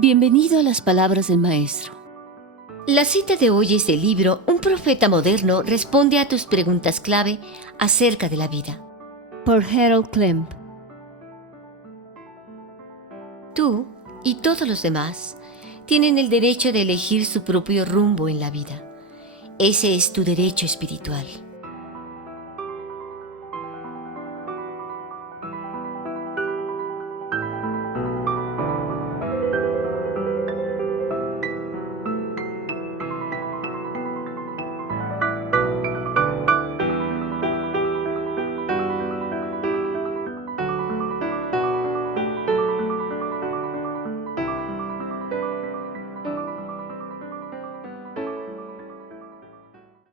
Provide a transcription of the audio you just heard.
Bienvenido a las palabras del Maestro. La cita de hoy es del libro Un profeta moderno responde a tus preguntas clave acerca de la vida. Por Harold Klemp. Tú y todos los demás tienen el derecho de elegir su propio rumbo en la vida. Ese es tu derecho espiritual.